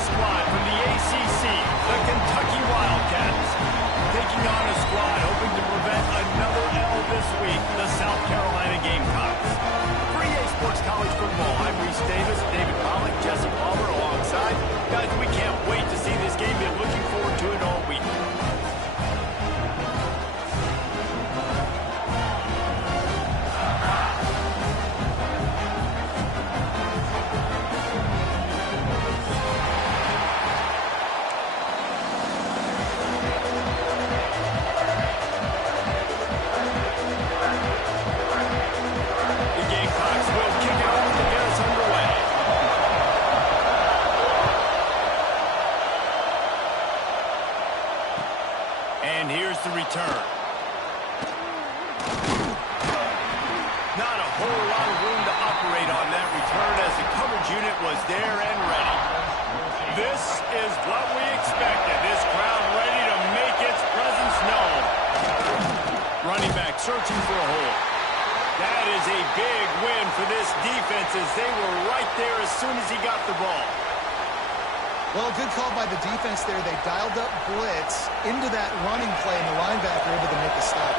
squad from the ACC, the Kentucky Wildcats, taking on a squad hoping to prevent another L this week, the South Carolina Gamecocks. For EA Sports College Football, I'm Reese Davis, David Pollack, Jesse Palmer alongside. Guys, we can't wait to see this game. Been looking forward to it all week. And here's the return. Not a whole lot of room to operate on that return as the coverage unit was there and ready. This is what we expected. This crowd ready to make its presence known. Running back searching for a hole. That is a big win for this defense as they were right there as soon as he got the ball. Well, good call by the defense there. They dialed up blitz into that running play, and the linebacker able to make a stop.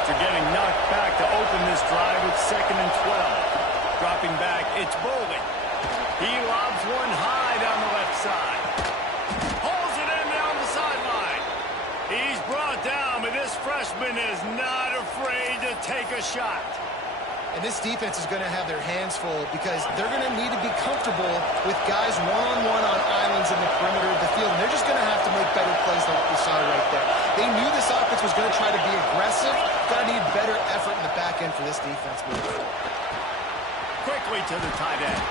After getting knocked back to open this drive with 2nd and 12. Dropping back, it's Bolden. He lobs one high down the left side. Pulls it in down the sideline. He's brought down, but this freshman is not afraid to take a shot. And this defense is going to have their hands full because they're going to need to be comfortable with guys one-on-one on islands in the perimeter of the field. And they're just going to have to make better plays than what we saw right there. They knew this offense was going to try to be aggressive. Going to need better effort in the back end for this defense moving forward. Quickly to the tight end.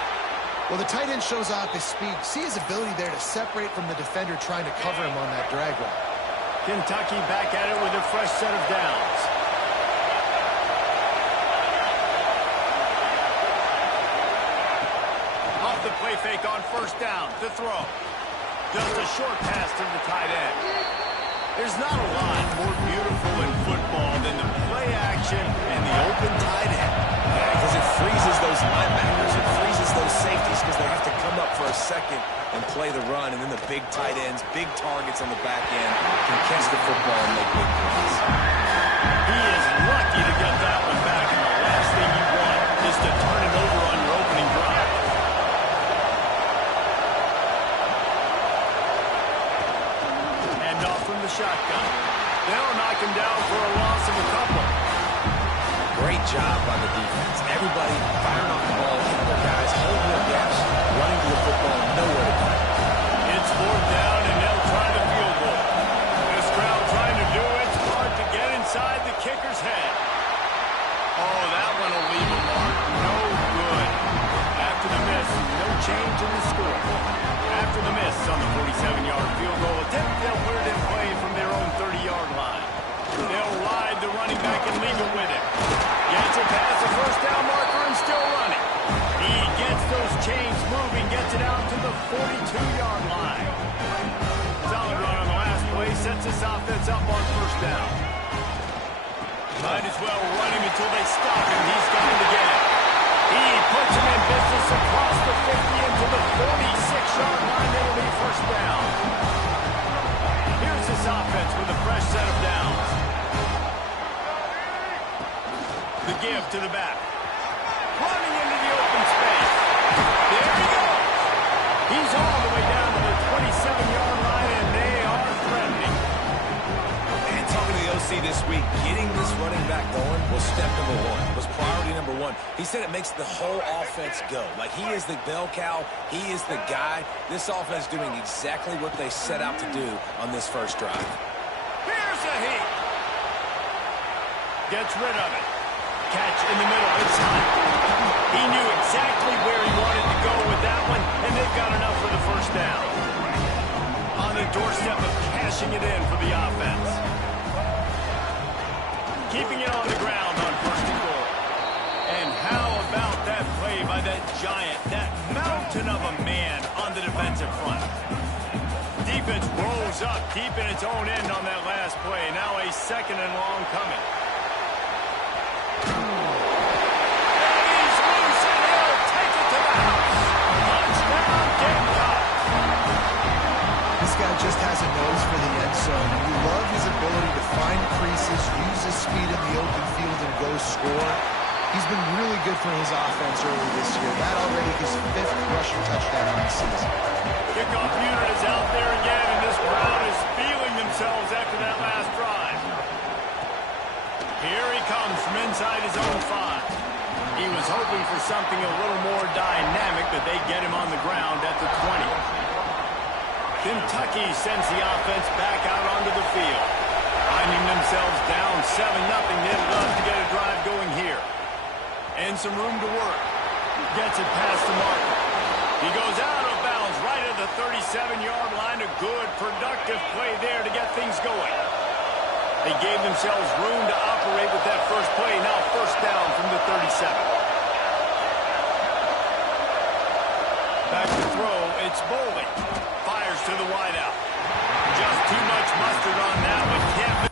Well, the tight end shows off his speed. See his ability there to separate from the defender trying to cover him on that drag route. Kentucky back at it with a fresh set of downs. The play fake on 1st down to throw. Just a short pass to the tight end. There's not a lot more beautiful in football than the play action and the open tight end. Yeah, because it freezes those linebackers. It freezes those safeties because they have to come up for a second and play the run. And then the big tight ends, big targets on the back end can catch the football and make big plays. He is lucky to get that one back. And the last thing you want is to turn it over on your opening drive. Shotgun. They'll knock him down for a loss of a couple. Great job by the defense. Everybody firing off the ball. Other guys holding their gaps, running to the football, nowhere to go. It's 4th down, and they'll try the field goal. This crowd trying to do its part to get inside the kicker's head. Oh, that one will leave a mark. No good. After the miss, no change in the score. After the miss on the 47-yard field goal attempt, they'll put it in play from their own 30-yard line. They'll ride the running back and leave it with him. Gets it past the 1st down marker and still running. He gets those chains moving, gets it out to the 42-yard line. Solid run on the last play, sets this offense up on 1st down. Might as well run him until they stop him. He's got to get it. He puts him in business across the 50 into the 46-yard line. It'll be 1st down. Here's this offense with a fresh set of downs. The give to the back. Running into the open space. There he goes. He's all the way down to the 27-yard line, and they are threatening. And talking to the OC this week, getting this running back going was step number 1, was priority number 1. He said it makes the whole offense go. Like, he is the bell cow. He is the guy. This offense doing exactly what they set out to do on this first drive. Here's a heat. Gets rid of it. Catch in the middle. It's Hunt. He knew exactly where he wanted to go with that one, and they've got enough for the 1st down. On the doorstep of cashing it in for the offense. Keeping it on the ground on 1st and goal. And how about that play by that giant, that mountain of a man on the defensive front? Defense rolls up deep in its own end on that last play. Now a 2nd and long coming. And he's loose, and he'll take it to the house. Touchdown, Gamecocks. This guy just has a nose for the end zone. You love his ability to find creases, use his speed in the open field, and go score. He's been really good for his offense early this year. That already his 5th rushing touchdown on the season. Kickoff unit is out there again, and this crowd is feeling themselves after that last drive. Here he comes from inside his own 5. He was hoping for something a little more dynamic, but they get him on the ground at the 20. Kentucky sends the offense back out onto the field. Finding themselves down 7-0, they'd love to get a drive going here. And some room to work. Gets it past the marker. He goes out of bounds right at the 37-yard line. A good, productive play there to get things going. They gave themselves room to operate with that first play. Now first down from the 37. Back to throw. It's Boley. Fires to the wideout. Just too much mustard on that one. Can't.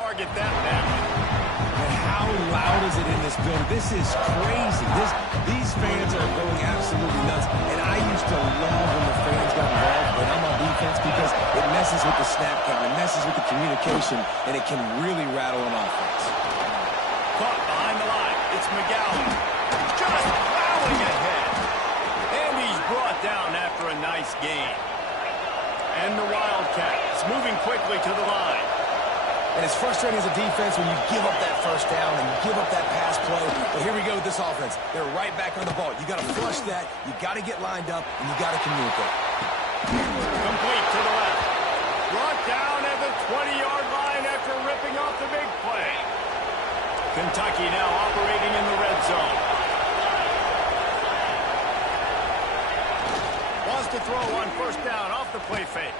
Target that man. And how loud is it in this building? This is crazy. These fans are going absolutely nuts. And I used to love when the fans got involved when I'm on defense because it messes with the snap count, it messes with the communication, and it can really rattle an offense. Caught behind the line. It's McGowan. Just plowing ahead. And he's brought down after a nice gain. And the Wildcats moving quickly to the line. And it's frustrating as a defense when you give up that first down and you give up that pass play. But here we go with this offense. They're right back on the ball. You got to flush that. You got to get lined up, and you got to communicate. Complete to the left. Brought down at the 20-yard line after ripping off the big play. Kentucky now operating in the red zone. Wants to throw on first down off the play fake.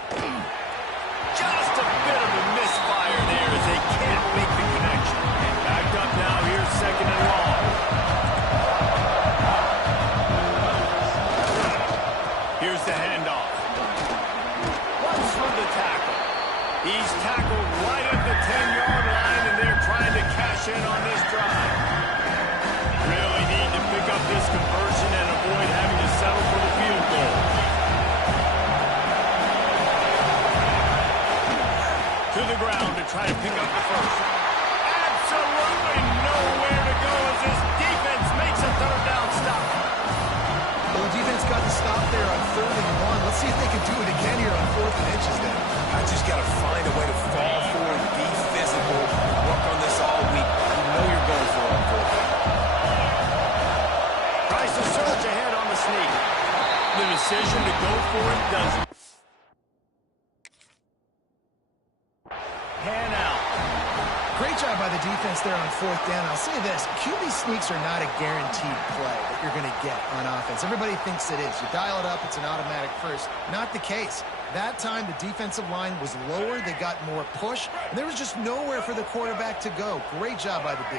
Just a bit of a misfire there as they can't make the connection. Backed up now, here's second and long. Here's the handoff. Runs through the tackle. He's tackled right at the 10-yard line, and they're trying to cash in on this drive. Really need to pick up this conversion and avoid having to settle for the field goal. To the ground to try to pick up the first. Absolutely nowhere to go as this defense makes a third down stop. Well, the defense got the stop there on 3rd and 1. Let's see if they can do it again here on 4th and inches then. I just got to find a way to fall forward, be physical, work on this all week. You know you're going for it on 4th. Tries to surge ahead on the sneak. The decision to go for it doesn't. Great job by the defense there on 4th down. I'll say this, QB sneaks are not a guaranteed play that you're going to get on offense. Everybody thinks it is. You dial it up, it's an automatic first. Not the case. That time, the defensive line was lower. They got more push, and there was just nowhere for the quarterback to go. Great job by the D.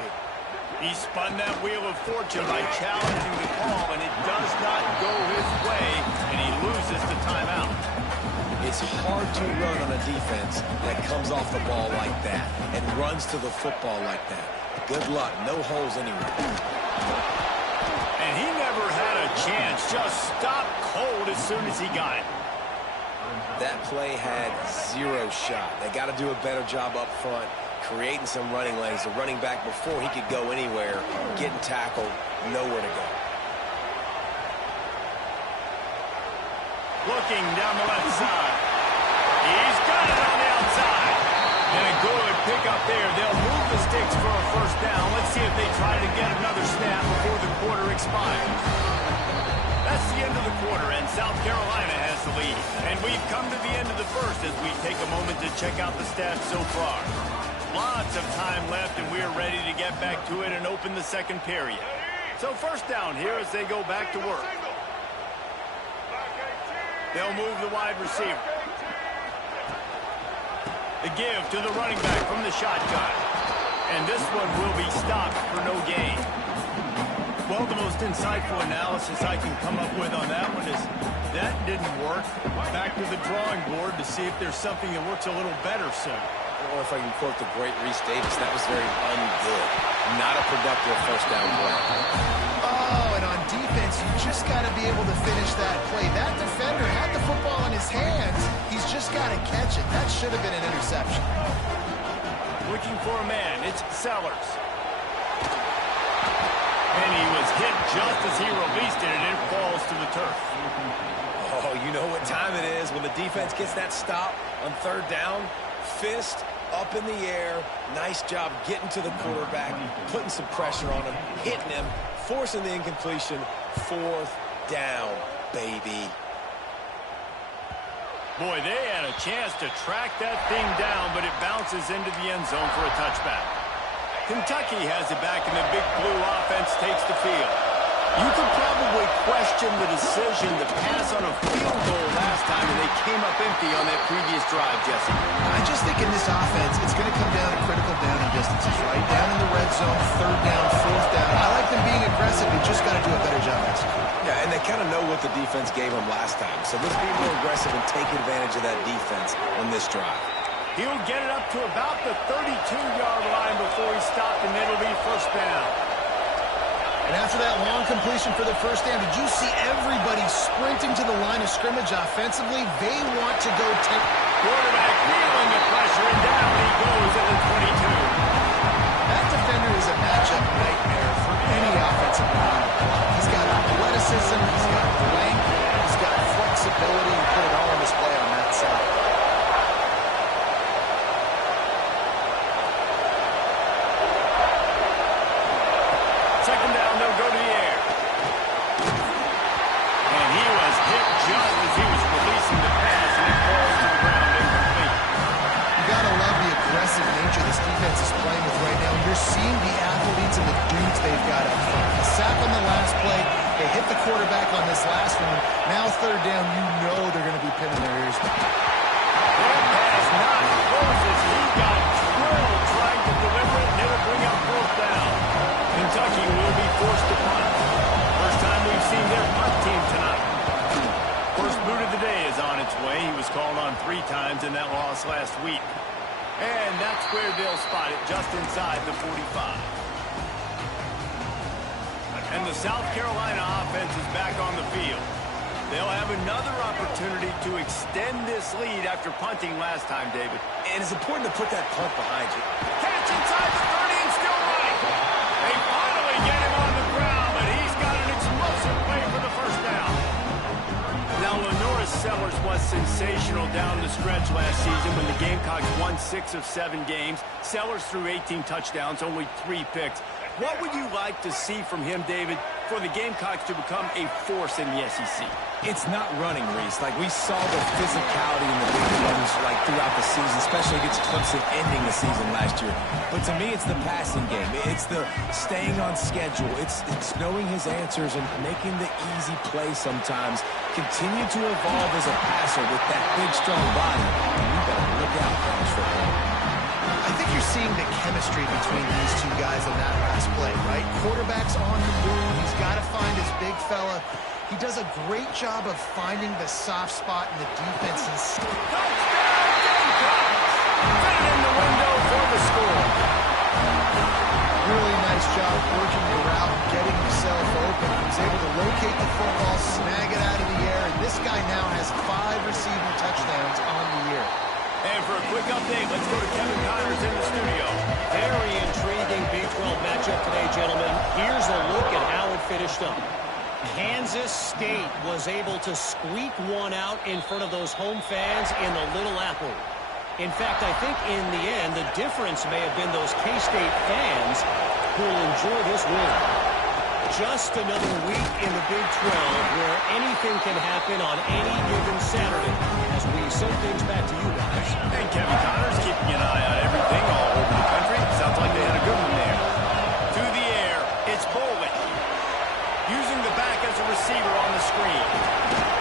He spun that wheel of fortune by challenging the call, and it does not go his way, and he loses the timeout. It's hard to run on a defense that comes off the ball like that and runs to the football like that. Good luck. No holes anywhere. And he never had a chance. Just stopped cold as soon as he got it. That play had zero shot. They got to do a better job up front, creating some running lanes. The running back, before he could go anywhere, getting tackled, nowhere to go. Looking down the left side. He's got it on the outside. And a good pickup there. They'll move the sticks for a first down. Let's see if they try to get another snap before the quarter expires. That's the end of the quarter, and South Carolina has the lead. And we've come to the end of the first as we take a moment to check out the stats so far. Lots of time left, and we're ready to get back to it and open the second period. So first down here as they go back to work. They'll move the wide receiver. The give to the running back from the shotgun. And this one will be stopped for no gain. Well, the most insightful analysis I can come up with on that one is that didn't work. Back to the drawing board to see if there's something that works a little better soon. Or if I can quote the great Reese Davis, that was very ungood. Not a productive first down play. Oh, and on defense, you just got to be able to finish that play. That defender had the football in his hands. He's just got to catch it. That should have been an interception. Looking for a man. It's Sellers. And he was hit just as he released it, and it falls to the turf. Oh, you know what time it is when the defense gets that stop on third down. Fist up in the air. Nice job getting to the quarterback, putting some pressure on him, hitting him, forcing the incompletion. Fourth down, baby. Boy, they had a chance to track that thing down, but it bounces into the end zone for a touchback. Kentucky has it back, and the Big Blue offense takes the field. You could probably question the decision to pass on a field goal last time, and they came up empty on that previous drive, Jesse. I just think in this offense, it's going to come down to critical down and distances, right? Down in the red zone, third down, fourth down. I like them being aggressive. You just got to do a better job executing. Yeah, and they kind of know what the defense gave them last time. So let's be more aggressive and take advantage of that defense on this drive. He'll get it up to about the 32-yard line before he stopped, and it'll be first down. And after that long completion for the first down, did you see everybody sprinting to the line of scrimmage offensively? They want to go take. Quarterback feeling the pressure, and down he goes at the 22. That defender is a matchup nightmare for any offensive line. He's got athleticism, he's got length, he's got flexibility, and put it all on display on that side. Second down, they'll go to the air. And he was hit just as he was releasing the pass, and it falls to the ground incomplete. You got to love the aggressive nature this defense is playing with right now. You're seeing the athletes and the dudes they've got up front. A sack on the last play. They hit the quarterback on this last one. Now third down, you know they're going to be pinning their ears back. That pass not close as he got drilled trying to deliver it, and it'll bring up fourth down. Kentucky will be forced to punt. First time we've seen their punt team tonight. First boot of the day is on its way. He was called on 3 times in that loss last week. And that's where they'll spot it, just inside the 45. And the South Carolina offense is back on the field. They'll have another opportunity to extend this lead after punting last time, David. And it's important to put that punt behind you. Catch inside the 30 and still running. They finally get him on the ground, but he's got an explosive play for the first down. Now, Lenora Sellers was sensational down the stretch last season when the Gamecocks won 6 of 7 games. Sellers threw 18 touchdowns, only 3 picks. What would you like to see from him, David, for the Gamecocks to become a force in the SEC? It's not running, Reese. Like, we saw the physicality in the big runs, like, throughout the season, especially against Clemson ending the season last year. But to me, it's the passing game. It's the staying on schedule. It's knowing his answers and making the easy play sometimes. Continue to evolve as a passer with that big, strong body. And you better look out, college football. I think you're seeing the chemistry between these two guys in that last play, right? Quarterback's on the move. He's got to find his big fella. He does a great job of finding the soft spot in the defense. Touchdown, Gamecocks! Fit it in the window for the score. Really nice job working the route, getting himself open. He was able to locate the football, snag it out of the air, and this guy now has 5 receiving touchdowns on the year. And for a quick update, let's go to Kevin Connors in the studio. K-State was able to squeak one out in front of those home fans in the Little Apple. In fact, I think in the end, the difference may have been those K-State fans who will enjoy this win. Just another week in the Big 12 where anything can happen on any given Saturday as we send things back to you guys. And Kevin Connors keeping an eye on everything all over the country. Sounds like they had a good one there. To the air, it's Bolden. Using the back as a receiver on the screen.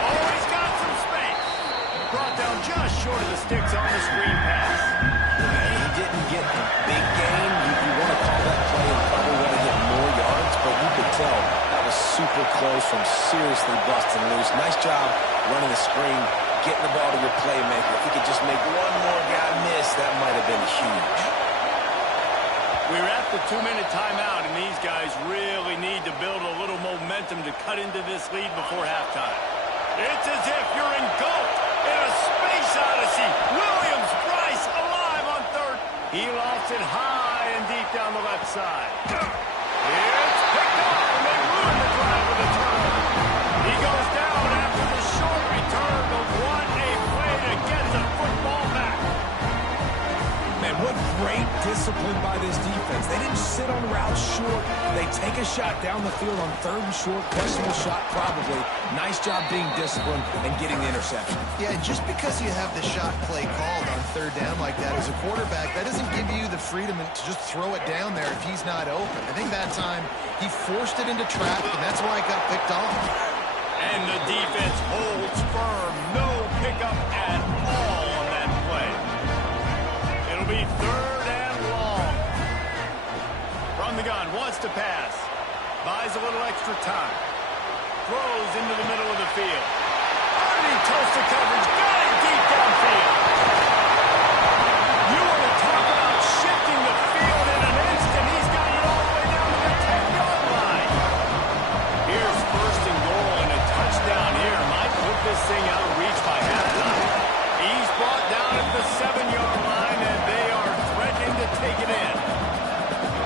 Oh, he's got some space. Brought down just short of the sticks on the screen pass. He didn't get a big gain. You want to call that play and probably want to get more yards, but you could tell that was super close from seriously busting loose. Nice job running the screen, getting the ball to your playmaker. If he could just make one more guy miss, that might have been huge. We're at the 2-minute timeout, and these guys really need to build a little momentum to cut into this lead before halftime. It's as if you're engulfed in a space odyssey. Williams, Bryce, alive on third. He lost it high and deep down the left side. It's picked up, and they ruin the drive with a turnover. He goes down after the short return, but what a play to get the football back. Man, what great discipline by this defense. They didn't sit on routes short. They take a shot down the field on third and short. Questionable shot, probably. Nice job being disciplined and getting the interception. Yeah, just because you have the shot play called on third down like that as a quarterback, that doesn't give you the freedom to just throw it down there if he's not open. I think that time he forced it into traffic, and that's why it got picked off. And the defense holds firm. No pickup at all on that play. It'll be third and long. From the gun, wants to pass. Buys a little extra time. Throws into the middle of the field. Underneath toasted coverage. Got it deep downfield. You want to talk about shifting the field in an instant. He's got it all the way down to the 10-yard line. Here's first and goal, and a touchdown here might put this thing out of reach by halftime. He's brought down at the 7-yard line, and they are threatening to take it in.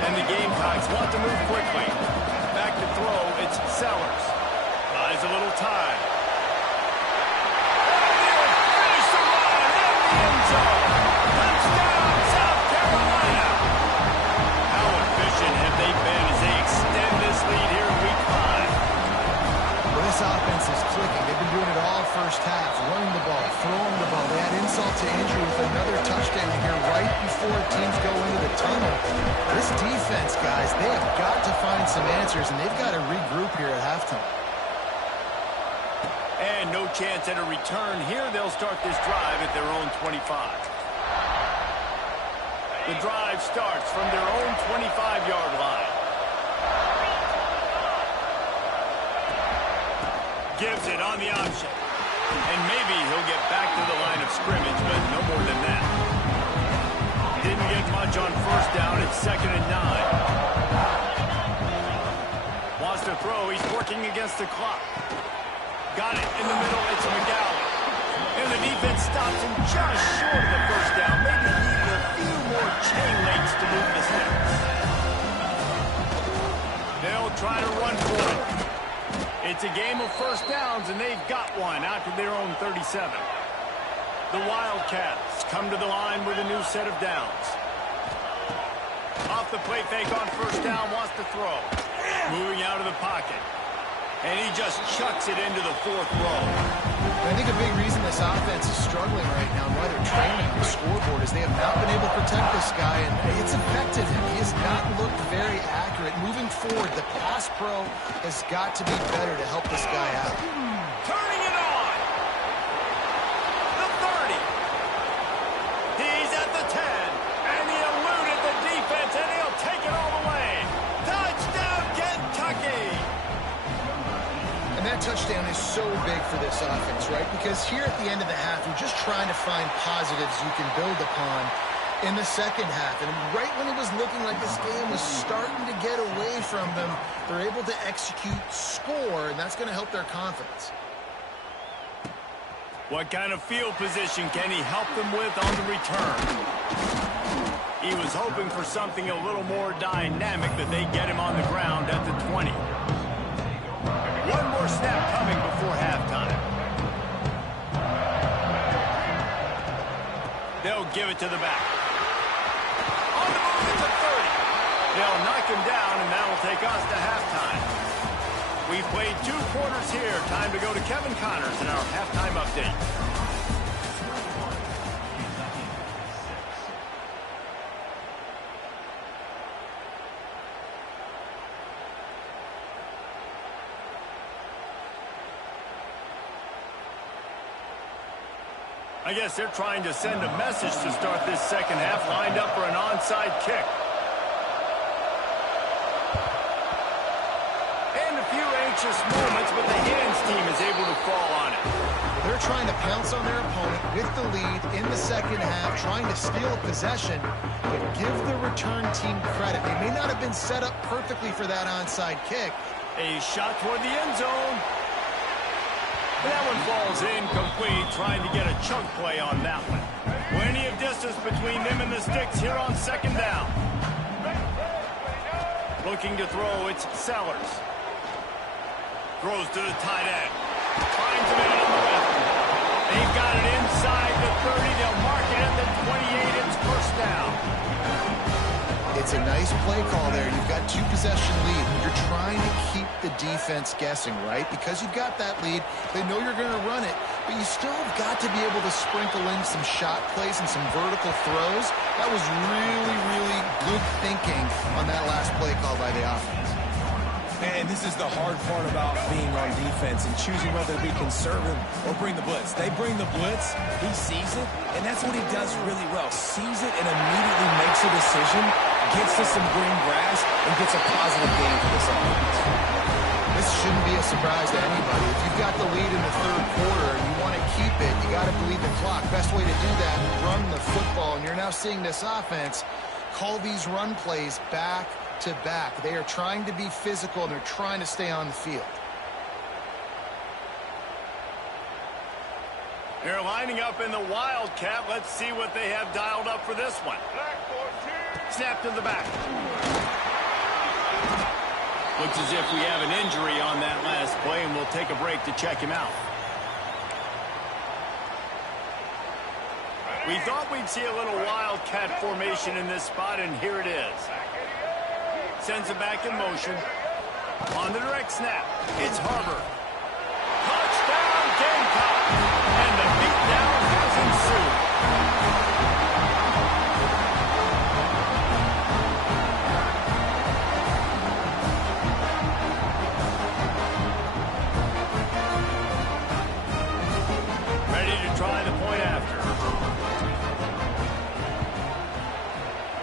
And the Gamecocks want to move quickly. Back to throw, it's Sellers. Buys a little time. And he'll finish the run in the end zone. Touchdown, South Carolina. How efficient have they been as they extend this lead here in Week 5? Well, this offense is clicking. They've been doing it all first half, running the ball, throwing the ball. They had insult to injury with another touchdown here right before teams go into the tunnel. This defense, guys, they have got to find some answers, and they've got to regroup here at halftime. And no chance at a return here. They'll start this drive at their own 25. The drive starts from their own 25-yard line. Gives it on the option. And maybe he'll get back to the line of scrimmage, but no more than that. Didn't get much on first down. It's 2nd and 9. Wants to throw. He's working against the clock. Got it in the middle. It's McGowan. And the defense stops him just short of the first down. Maybe needed a few more chain links to move the sticks. They'll try to run for it. It's a game of first downs, and they've got one out to their own 37. The Wildcats come to the line with a new set of downs. Off the play fake on first down, wants to throw. Moving out of the pocket. And he just chucks it into the 4th row. I think a big reason this offense is struggling right now and why they're trailing on the scoreboard is they have not been able to protect this guy, and it's affected him. He has not looked very accurate. Moving forward, the pass pro has got to be better to help this guy out. Turning it on. The 30. He's at the 10. And he eluded the defense, and he'll take it all the way. Touchdown, Kentucky. And that touchdown is so big for this offense, right? Because here at the end of the half, you're just trying to find positives you can build upon in the second half. And right when it was looking like this game was starting to get away from them, they're able to execute, score, and that's going to help their confidence. What kind of field position can he help them with on the return? He was hoping for something a little more dynamic, that they get him on the ground at the 20. One more more snap coming before halftime. They'll give it to the back. On the move to 30. They'll knock him down, and that'll take us to halftime. We've played 2 quarters here. Time to go to Kevin Connors in our halftime update. I guess they're trying to send a message to start this second half, lined up for an onside kick. And a few anxious moments, but the hands team is able to fall on it. They're trying to pounce on their opponent with the lead in the second half, trying to steal a possession, but give the return team credit. They may not have been set up perfectly for that onside kick. A shot toward the end zone. That one falls incomplete, trying to get a chunk play on that one. Plenty of distance between them and the sticks here on second down. Looking to throw, it's Sellers. Throws to the tight end. Finds a man on the left. They've got it inside the 30. They'll mark it at the 28. It's first down. It's a nice play call there. You've got 2 possession lead. You're trying to keep the defense guessing, right? Because you've got that lead, they know you're going to run it, but you still have got to be able to sprinkle in some shot plays and some vertical throws. That was really, really good thinking on that last play call by the offense. And this is the hard part about being on defense and choosing whether to be conservative or bring the blitz. They bring the blitz, he sees it, and that's what he does really well. Sees it and immediately makes a decision, gets to some green grass, and gets a positive gain for this offense. This shouldn't be a surprise to anybody. If you've got the lead in the third quarter and you want to keep it, you got to bleed the clock. Best way to do that, run the football. And you're now seeing this offense call these run plays back to back. They are trying to be physical, and they're trying to stay on the field. They're lining up in the Wildcat. Let's see what they have dialed up for this one. Snap to the back. Looks as if we have an injury on that last play, and we'll take a break to check him out. We thought we'd see a little Wildcat formation in this spot, and here it is. Sends it back in motion. On the direct snap, it's Harbor. Touchdown, Gamecock! And the beatdown has ensued. Ready to try the point after.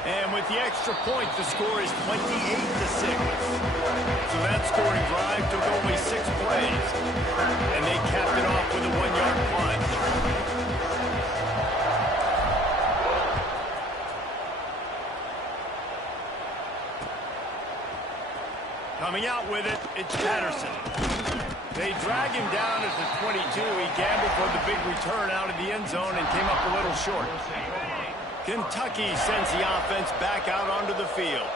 And with the extra point, the score is 28-6. So that scoring drive took only 6 plays. And they capped it off with a 1-yard punt. Coming out with it, it's Patterson. They drag him down at the 22. He gambled for the big return out of the end zone and came up a little short. Kentucky sends the offense back out onto the field.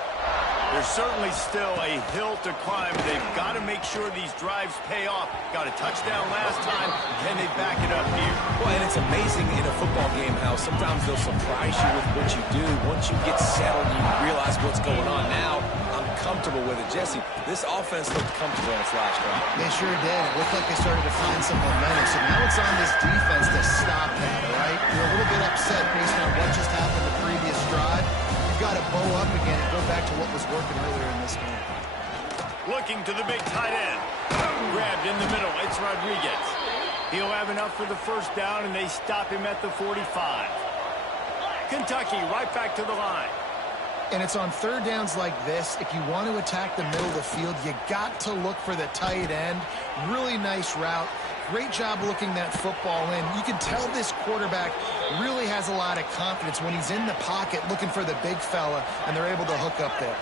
There's certainly still a hill to climb. They've got to make sure these drives pay off. Got a touchdown last time. Can they back it up here? Well, and it's amazing in a football game how sometimes they'll surprise you with what you do. Once you get settled, you realize what's going on. Now, I'm comfortable with it. Jesse, this offense looked comfortable on its last drive. They sure did. It looked like they started to find some momentum. So now it's on this defense to stop that, all right? You're a little bit upset based on what just happened the previous drive. You've got to bow up again and go back to what was working earlier in this game. Looking to the big tight end. Grabbed in the middle. It's Rodriguez. He'll have enough for the first down, and they stop him at the 45. Kentucky right back to the line. And it's on third downs like this. If you want to attack the middle of the field, you got to look for the tight end. Really nice route. Great job looking that football in. You can tell this quarterback really has a lot of confidence when he's in the pocket looking for the big fella, and they're able to hook up there.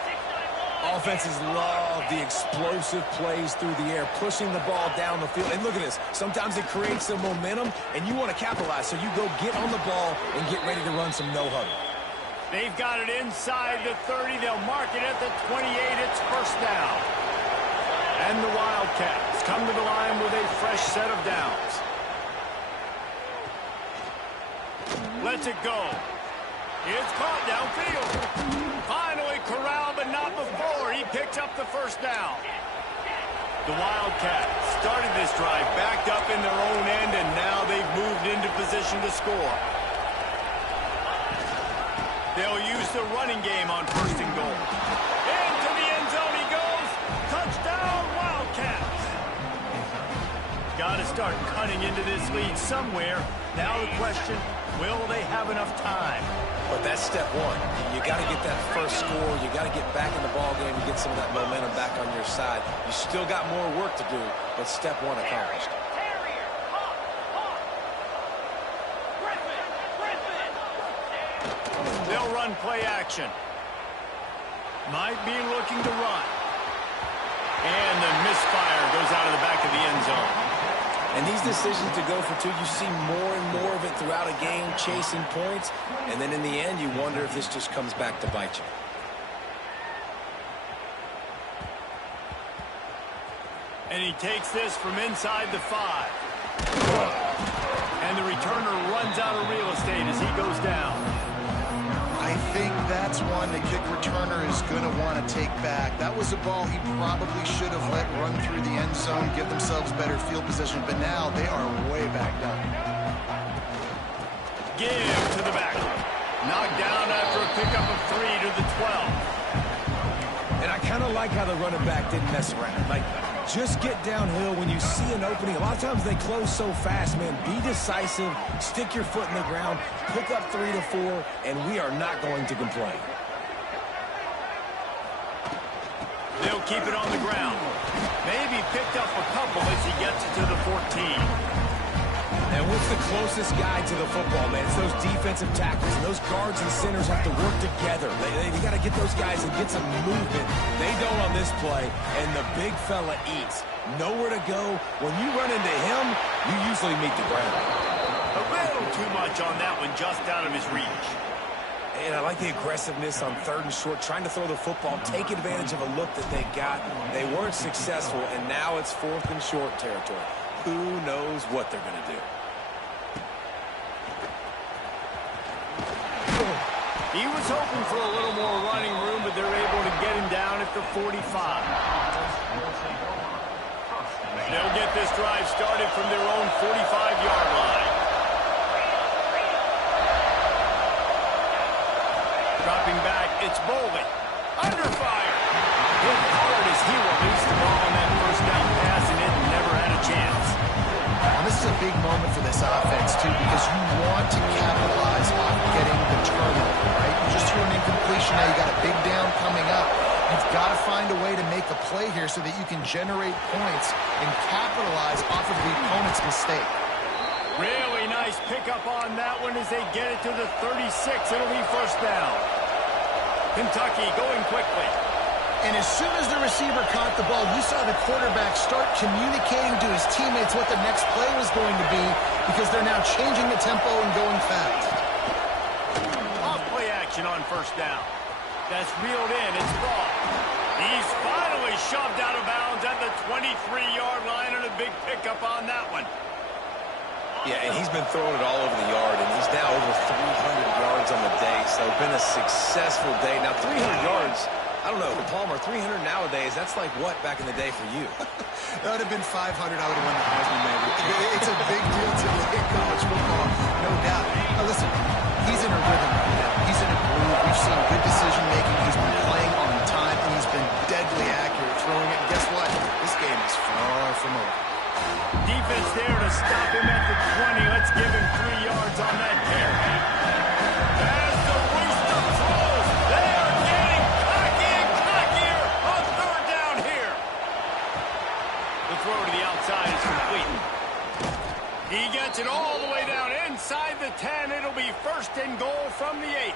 Offenses love the explosive plays through the air, pushing the ball down the field. And look at this. Sometimes it creates some momentum, and you want to capitalize. So you go get on the ball and get ready to run some no-huddle. They've got it inside the 30. They'll mark it at the 28. It's first down. And the Wildcats come to the line with a fresh set of downs. Lets it go. It's caught downfield. Finally corralled, but not before. He picks up the first down. The Wildcats started this drive backed up in their own end, and now they've moved into position to score. They'll use the running game on first and goal. Into the end zone he goes. Touchdown, Wildcats. Got to start cutting into this lead somewhere. Now the question, will they have enough time? But that's step one. You got to get that first score. You got to get back in the ball game and get some of that momentum back on your side. You still got more work to do, but step one accomplished. They'll run play action. Might be looking to run. And the misfire goes out of the back of the end zone. And these decisions to go for two, you see more and more of it throughout a game, chasing points. And then in the end, you wonder if this just comes back to bite you. And he takes this from inside the 5. And the returner runs out of real estate as he goes down. I think that's one the kick returner is going to want to take back. That was a ball he probably should have let run through the end zone, give themselves better field position, but now they are way backed up. Give to the back. Knocked down after a pickup of 3 to the 12. And I kind of like how the running back didn't mess around. Like, just get downhill when you see an opening. A lot of times they close so fast, man. Be decisive, stick your foot in the ground, pick up 3 to 4, and we are not going to complain. They'll keep it on the ground. Maybe picked up a couple as he gets it to the 14. And what's the closest guy to the football, man? It's those defensive tackles, and those guards and centers have to work together. They got to get those guys and get some movement. They don't on this play, and the big fella eats. Nowhere to go. When you run into him, you usually meet the ground. A little too much on that one, just out of his reach. And I like the aggressiveness on 3rd and short, trying to throw the football, take advantage of a look that they got. They weren't successful, and now it's 4th and short territory. Who knows what they're going to do? He was hoping for a little more running room, but they're able to get him down at the 45. They'll get this drive started from their own 45-yard line. Dropping back, it's Bolden. Under fire. Hit hard as he released the ball on that first down pass, and it never had a chance. Well, this is a big moment for this offense, too, because you want to capitalize on getting the turnover, right? You just threw an incompletion. Now you got a big down coming up. You've got to find a way to make a play here so that you can generate points and capitalize off of the opponent's mistake. Really nice pickup on that one as they get it to the 36. It'll be first down. Kentucky going quickly. And as soon as the receiver caught the ball, you saw the quarterback start communicating to his teammates what the next play was going to be because they're now changing the tempo and going fast. Off play action on first down. That's reeled in. It's Raw. He's finally shoved out of bounds at the 23-yard line, and a big pickup on that one. Yeah, and he's been throwing it all over the yard, and he's now over 300 yards on the day, so been a successful day. Now, 300 yards, I don't know, Palmer, 300 nowadays, that's like what back in the day for you? That would have been 500. I would have won the Heisman, maybe. It's a big deal today in college football, no doubt. Now, listen, he's in a rhythm right now. He's in a groove. We've seen good decision-making. He's been playing on time, and he's been deadly accurate throwing it. And guess what? This game is far from over. Defense there to stop him at the 20. Let's give him 3 yards on that carry. As the Rooster throws, they are getting cocky and cockier on 3rd down here. The throw to the outside is complete. He gets it all the way down inside the 10. It'll be first and goal from the 8.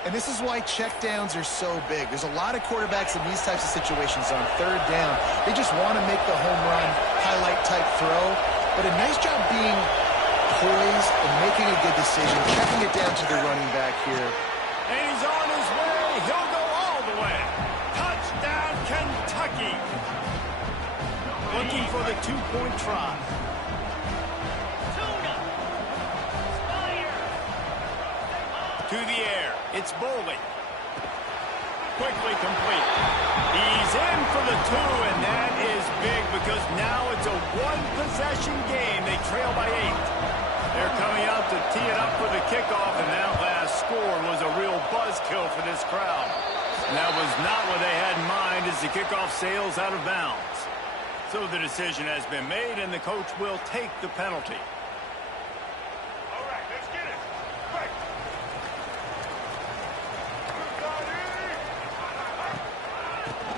And this is why checkdowns are so big. There's a lot of quarterbacks in these types of situations on 3rd down. They just want to make the home run, highlight-type throw. But a nice job being poised and making a good decision, checking it down to the running back here. And he's on his way. He'll go all the way. Touchdown, Kentucky. for the two-point try. To the air. It's Bowling. Quickly complete. He's in for the two, and that is big because now it's a one-possession game. They trail by 8. They're coming out to tee it up for the kickoff, and that last score was a real buzzkill for this crowd. And that was not what they had in mind as the kickoff sails out of bounds. So the decision has been made, and the coach will take the penalty.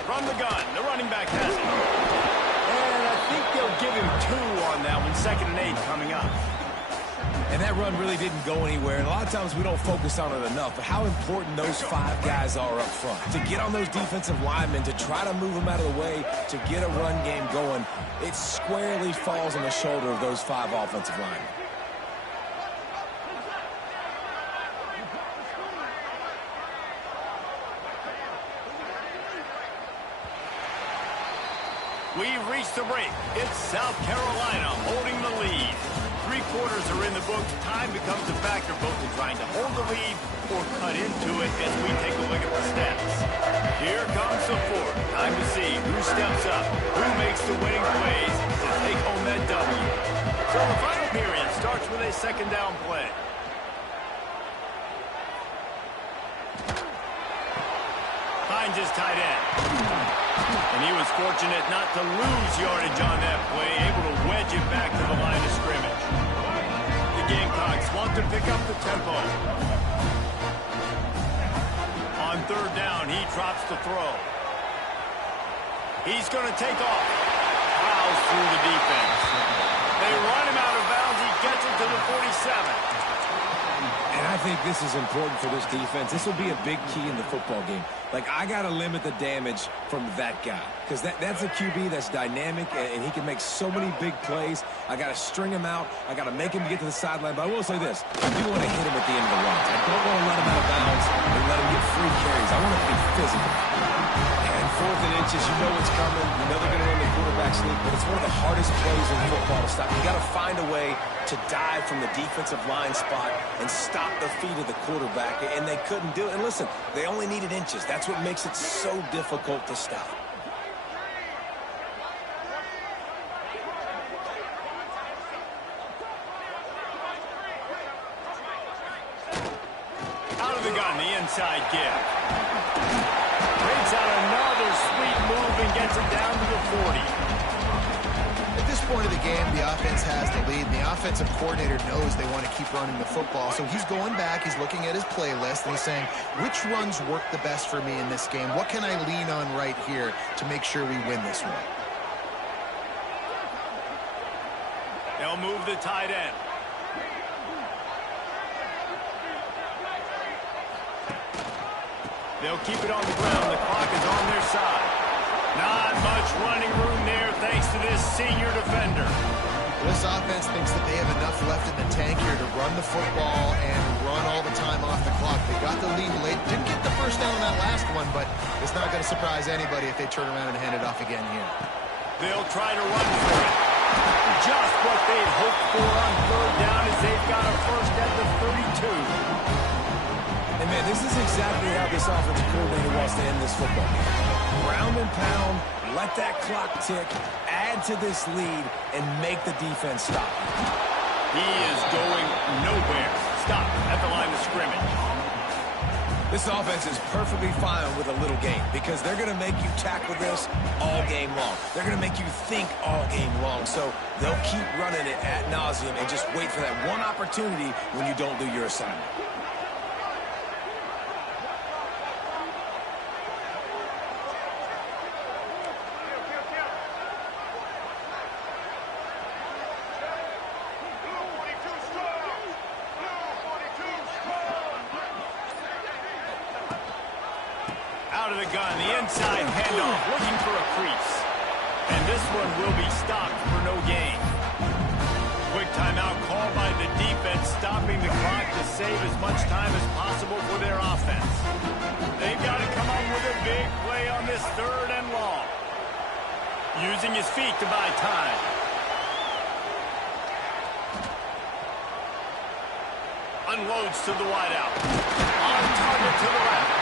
From the gun, the running back has it. And I think they'll give him 2 on that one, 2nd and 8 coming up. And that run really didn't go anywhere. And a lot of times we don't focus on it enough, but how important those 5 guys are up front. To get on those defensive linemen, to try to move them out of the way, to get a run game going, it squarely falls on the shoulder of those 5 offensive linemen. We've reached the break. It's South Carolina holding the lead. 3 quarters are in the books. Time becomes a factor both in trying to hold the lead or cut into it as we take a look at the stats. Here comes the 4th. Time to see who steps up, who makes the winning plays to take home that W. So the final period starts with a 2nd down play. Finds his tight end. And he was fortunate not to lose yardage on that play, able to wedge it back to the line of scrimmage. The Gamecocks want to pick up the tempo. On 3rd down, he drops the throw. He's going to take off. Plows through the defense. They run him out of bounds. He gets it to the 47. And I think this is important for this defense. This will be a big key in the football game. Like, I got to limit the damage from that guy because that's a QB that's dynamic, and he can make so many big plays. I got to string him out. I got to make him get to the sideline. But I will say this. I do want to hit him at the end of the runs. I don't want to let him out of bounds and let him get free carries. I want him to be physical. And 4th and inches, you know what's coming. You know they're going to run the quarterback sneak, but it's one of the hardest plays in football to stop. You got to find a way to dive from the defensive line spot and stop the feet of the quarterback, and they couldn't do it. And listen, they only needed inches. That's what makes it so difficult to stop. Out of the gun, the inside give. Breaks out another sweet move and gets it down to the 40. At this point of the game, the offense has the lead, and the offensive coordinator knows they want to keep running the football. So he's going back, he's looking at his playlist, and he's saying, which runs work the best for me in this game? What can I lean on right here to make sure we win this one? They'll move the tight end. They'll keep it on the ground. The clock is on their side. Not much running room there thanks to this senior defender. This offense thinks that they have enough left in the tank here to run the football and run all the time off the clock. They got the lead late. Didn't get the first down on that last one, but it's not going to surprise anybody if they turn around and hand it off again here. They'll try to run for it. Just what they'd hoped for on 3rd down as they've got a first at the 32. And, man, this is exactly how this offensive coordinator wants to end this football game. Ground and pound, let that clock tick, add to this lead, and make the defense stop. He is going nowhere. Stop at the line of scrimmage. This offense is perfectly fine with a little game because they're going to make you tackle this all game long. They're going to make you think all game long. So they'll keep running it ad nauseum and just wait for that one opportunity when you don't do your assignment. Out of the gun, the inside handoff, looking for a crease. And this one will be stopped for no gain. Quick timeout called by the defense, stopping the clock to save as much time as possible for their offense. They've got to come up with a big play on this 3rd and long. using his feet to buy time. Unloads to the wideout. On target to the left.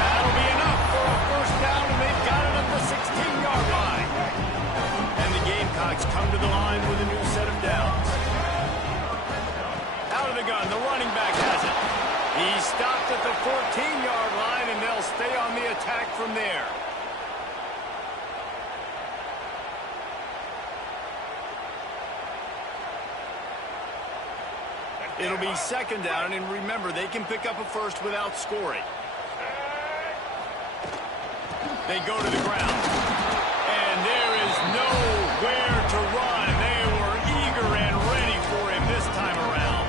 That'll be enough for a first down, and they've got it at the 16-yard line. And the Gamecocks come to the line with a new set of downs. Out of the gun, the running back has it. He stopped at the 14-yard line, and they'll stay on the attack from there. It'll be second down, and remember, they can pick up a first without scoring. They go to the ground. And there is nowhere to run. They were eager and ready for him this time around.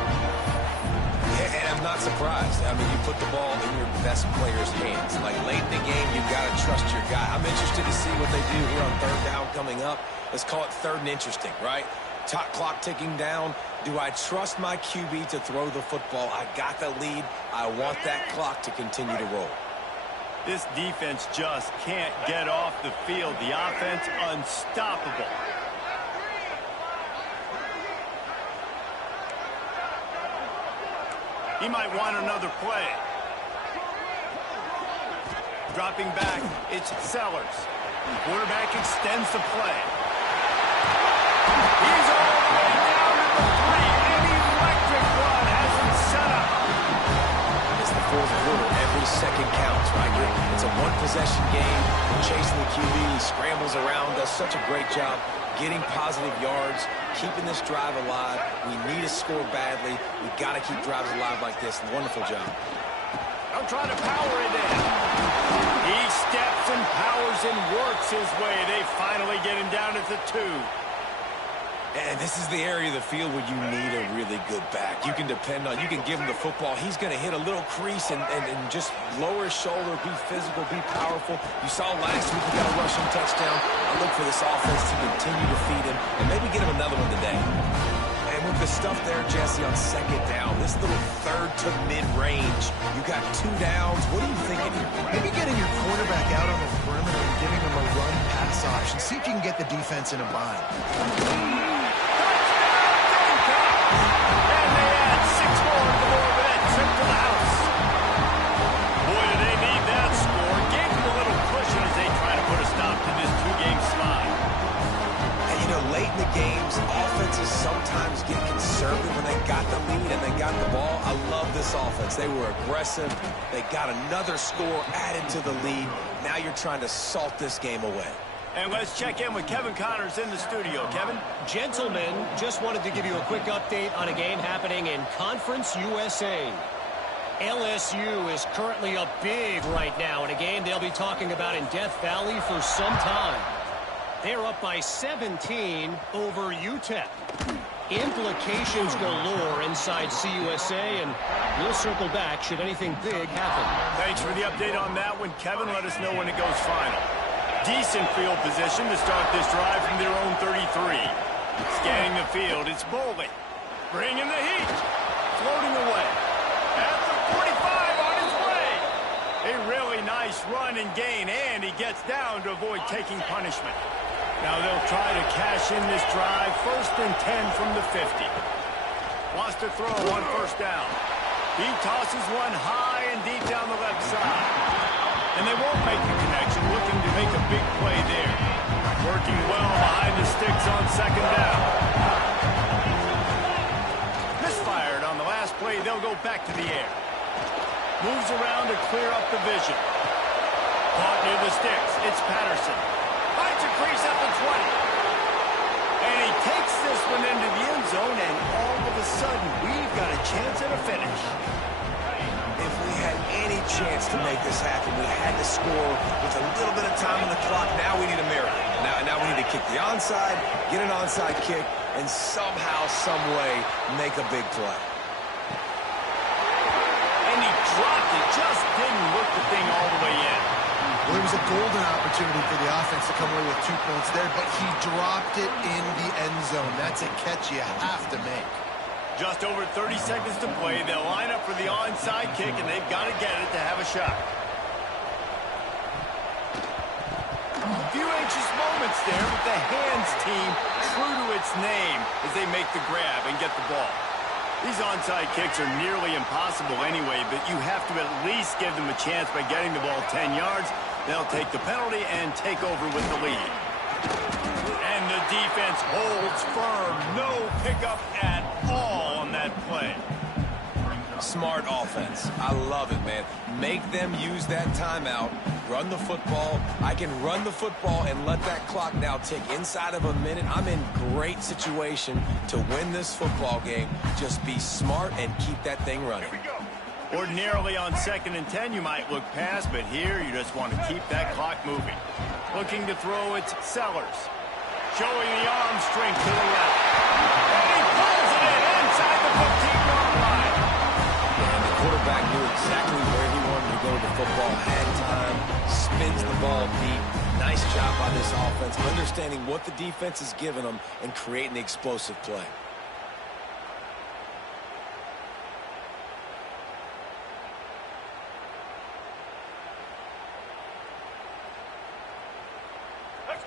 Yeah, and I'm not surprised. I mean, you put the ball in your best player's hands. Like, late in the game, you got to trust your guy. I'm interested to see what they do here on third down coming up. Let's call it third and interesting, right? Top clock ticking down. Do I trust my QB to throw the football? I got the lead. I want that clock to continue to roll. This defense just can't get off the field. The offense unstoppable. He might want another play. Dropping back, it's Sellers. The quarterback extends the play. He's all the way down to the 3. An electric run has him set up. It's the fourth quarter. Every second counts, right? It's a one-possession game. We're chasing the QB. He scrambles around, does such a great job getting positive yards, keeping this drive alive. We need to score badly. We got to keep drives alive like this. Wonderful job. I'm trying to power it in. He steps and powers and works his way. They finally get him down at the 2. And this is the area of the field where you need a really good back. You can depend on, you can give him the football. He's going to hit a little crease and just lower his shoulder, be physical, be powerful. You saw last week he got a rushing touchdown. I look for this offense to continue to feed him and maybe get him another one today. And with the stuff there, Jesse, on second down, this little third to mid-range, you got 2 downs. What are you thinking here? Maybe getting your quarterback out on the perimeter and giving him a run-pass option. See if you can get the defense in a bind. And they add 6 more to the board with that trip to the house. Boy, do they need that score. Gave them a little cushion as they try to put a stop to this 2-game slide. And, you know, late in the games, offenses sometimes get conservative when they got the lead and they got the ball. I love this offense. They were aggressive. They got another score added to the lead. Now you're trying to salt this game away. And let's check in with Kevin Connors in the studio. Kevin? Gentlemen, just wanted to give you a quick update on a game happening in Conference USA. LSU is currently up big right now in a game they'll be talking about in Death Valley for some time. They're up by 17 over UTEP. Implications galore inside CUSA, and we'll circle back should anything big happen. Thanks for the update on that one, Kevin. Let us know when it goes final. Decent field position to start this drive from their own 33. Scanning the field, it's Bolden. Bringing the heat. Floating away. At the 45 on his way. A really nice run and gain, and he gets down to avoid taking punishment. Now they'll try to cash in this drive. 1st and 10 from the 50. Wants to throw on 1st down. He tosses one high and deep down the left side. And they won't make the connection, looking to make a big play there. Working well behind the sticks on 2nd down. Misfired on the last play. They'll go back to the air. Moves around to clear up the vision. Caught near the sticks. It's Patterson. Finds a crease at the 20. And he takes this one into the end zone, and all of a sudden, we've got a chance at a finish. If we had any chance to make this happen, we had to score with a little bit of time on the clock. Now we need a miracle. Now we need to kick the onside, get an onside kick, and somehow, some way, make a big play. And he dropped it. Just didn't work the thing all the way in. Well, it was a golden opportunity for the offense to come away with 2 points there, but he dropped it in the end zone. That's a catch you have to make. Just over 30 seconds to play. They'll line up for the onside kick, and they've got to get it to have a shot. A few anxious moments there with the hands team true to its name as they make the grab and get the ball. These onside kicks are nearly impossible anyway, but you have to at least give them a chance by getting the ball 10 yards. They'll take the penalty and take over with the lead. And the defense holds firm. No pickup at all on that play. Smart offense. I love it, man. Make them use that timeout. Run the football. I can run the football and let that clock now tick inside of a minute. I'm in great situation to win this football game. Just be smart and keep that thing running. Ordinarily on 2nd and 10, you might look past, but here you just want to keep that clock moving. Looking to throw, it's Sellers. Showing the arm strength to the left. And he pulls it in inside the 15-yard line. And the quarterback knew exactly where he wanted to go with the football. Had time, spins the ball deep. Nice job by this offense, understanding what the defense is giving them and creating the explosive play.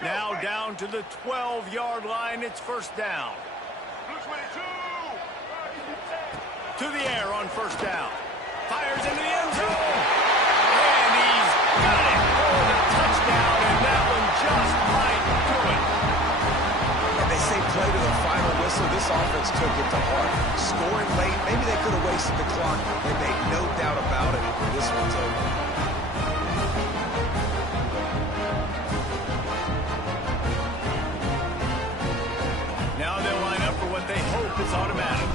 Now down to the 12-yard line. It's first down. To the air on first down. Fires into the end zone. And he's got it for the touchdown, and that one just might do it. And they say play to the final whistle. This offense took it to heart. Scoring late, maybe they could have wasted the clock. They made no doubt about it. This one's over. Now they'll line up for what they hope is automatic.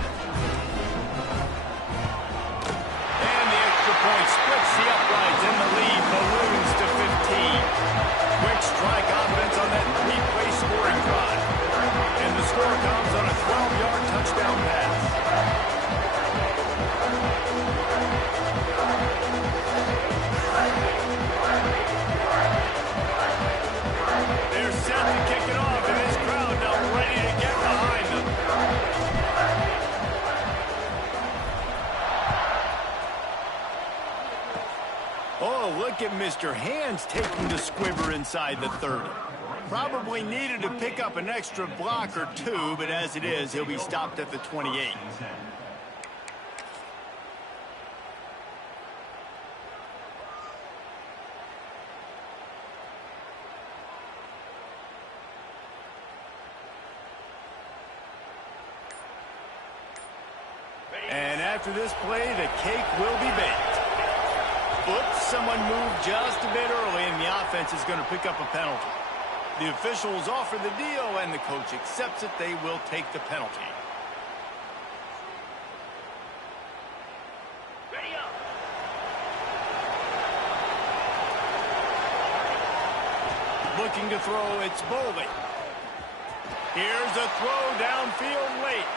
And the extra point splits the uprights, and the lead balloons to 15. Quick strike offense on that three-play scoring drive. And the score comes on a 12-yard touchdown pass. They're set to kick it off, and this crowd now ready to get behind them. Oh, look at Mr. Hands taking the squibber inside the 30. Probably needed to pick up an extra block or two, but as it is, he'll be stopped at the 28. And after this play, the cake will be baked. Oops, someone moved just a bit early, and the offense is going to pick up a penalty. The officials offer the deal, and the coach accepts it. They will take the penalty. Ready up. Looking to throw, it's Boley. Here's a throw downfield late.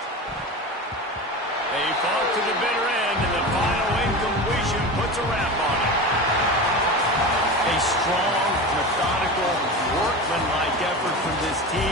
They fought to the bitter end, and the final incompletion puts a wrap on it. A strong, methodical, workmanlike effort from this team.